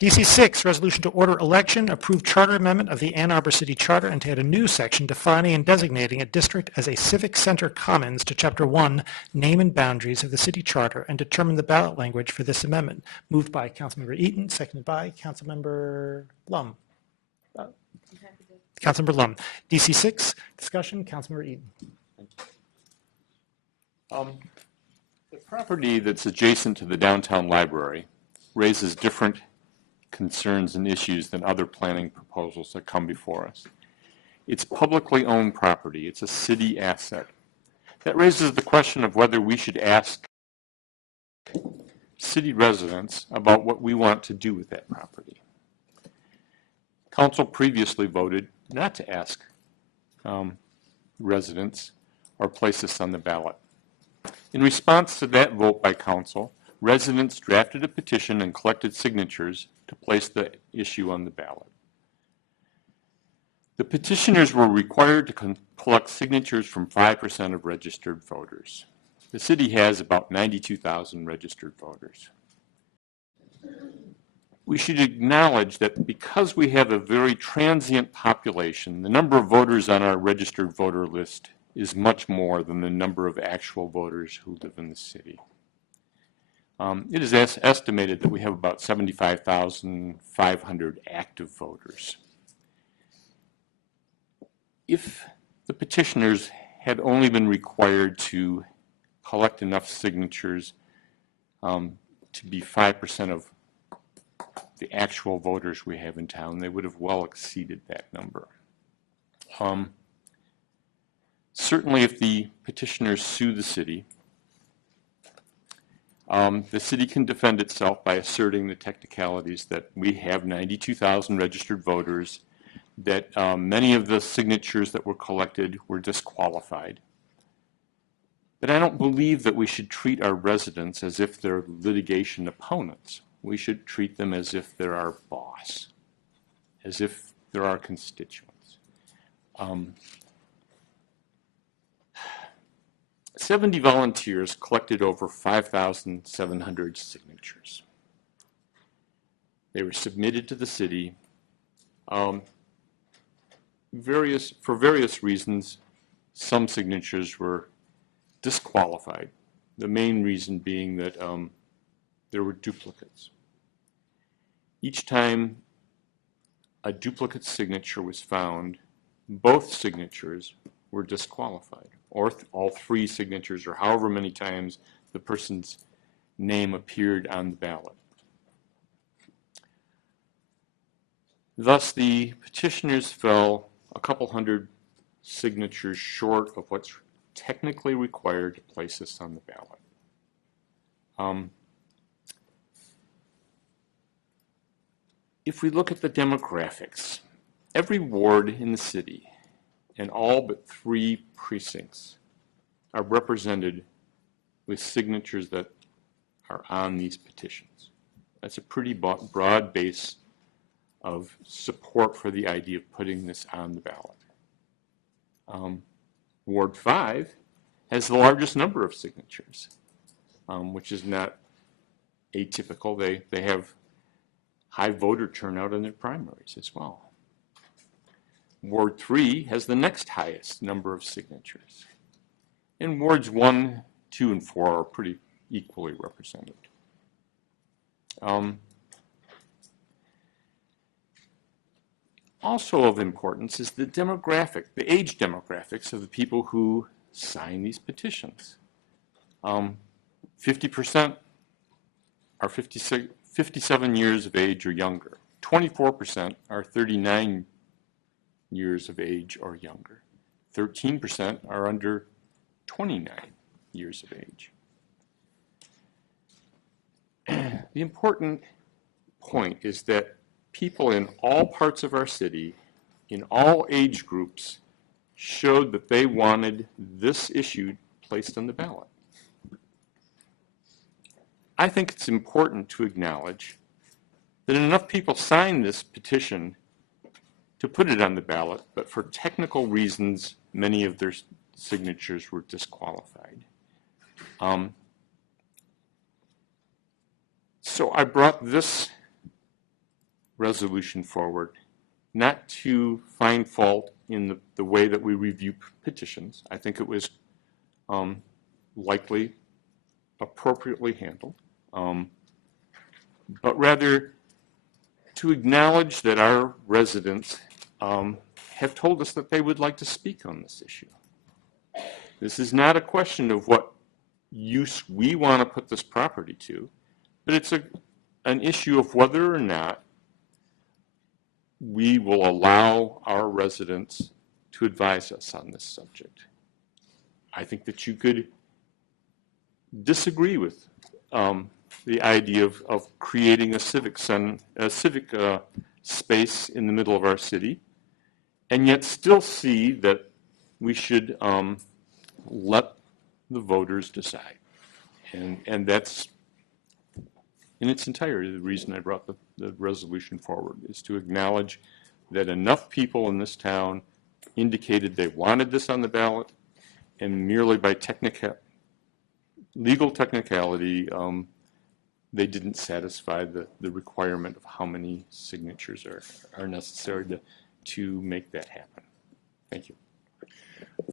DC 6, resolution to order election, approve charter amendment of the Ann Arbor City Charter and to add a new section defining and designating a district as a civic center commons to Chapter 1, name and boundaries of the city charter, and determine the ballot language for this amendment. Moved by Councilmember Eaton, seconded by Councilmember Lum. Councilmember Lum. DC 6, discussion, Councilmember Eaton. The property that's adjacent to the downtown library raises different concerns and issues than other planning proposals that come before us. It's publicly owned property. It's a city asset. That raises the question of whether we should ask city residents about what we want to do with that property. Council previously voted not to ask residents or place this on the ballot. In response to that vote by council, residents drafted a petition and collected signatures to place the issue on the ballot. The petitioners were required to collect signatures from 5% of registered voters. The city has about 92,000 registered voters. We should acknowledge that because we have a very transient population, the number of voters on our registered voter list is much more than the number of actual voters who live in the city. It is estimated that we have about 75,500 active voters. If the petitioners had only been required to collect enough signatures to be 5% of the actual voters we have in town, they would have well exceeded that number. Certainly if the petitioners sue the city can defend itself by asserting the technicalities that we have 92,000 registered voters, that many of the signatures that were collected were disqualified. But I don't believe that we should treat our residents as if they're litigation opponents. We should treat them as if they're our boss, as if they're our constituents. 70 volunteers collected over 5,700 signatures. They were submitted to the city. For various reasons, some signatures were disqualified. The main reason being that there were duplicates. Each time a duplicate signature was found, both signatures were disqualified, or all three signatures, or however many times the person's name appeared on the ballot. Thus, the petitioners fell a couple hundred signatures short of what's technically required to place this on the ballot. If we look at the demographics, every ward in the city and all but 3 precincts are represented with signatures that are on these petitions. That's a pretty broad base of support for the idea of putting this on the ballot. Ward 5 has the largest number of signatures, which is not atypical. They have high voter turnout in their primaries as well. Ward 3 has the next highest number of signatures. And wards 1, 2, and 4 are pretty equally represented. Also of importance is the age demographics of the people who sign these petitions. 50% are 57 years of age or younger. 24% are 39 years of age or younger. 13% are under 29 years of age. The important point is that people in all parts of our city, in all age groups, showed that they wanted this issue placed on the ballot. I think it's important to acknowledge that enough people signed this petition to put it on the ballot, but for technical reasons, many of their signatures were disqualified. So I brought this resolution forward, not to find fault in the way that we review petitions. I think it was likely appropriately handled, but rather to acknowledge that our residents have told us that they would like to speak on this issue. This is not a question of what use we want to put this property to, but it's an issue of whether or not we will allow our residents to advise us on this subject. I think that you could disagree with the idea of creating a civic space in the middle of our city, and yet still see that we should let the voters decide. And that's, in its entirety, the reason I brought the resolution forward, is to acknowledge that enough people in this town indicated they wanted this on the ballot, and merely by legal technicality, they didn't satisfy the requirement of how many signatures are necessary to make that happen. Thank you.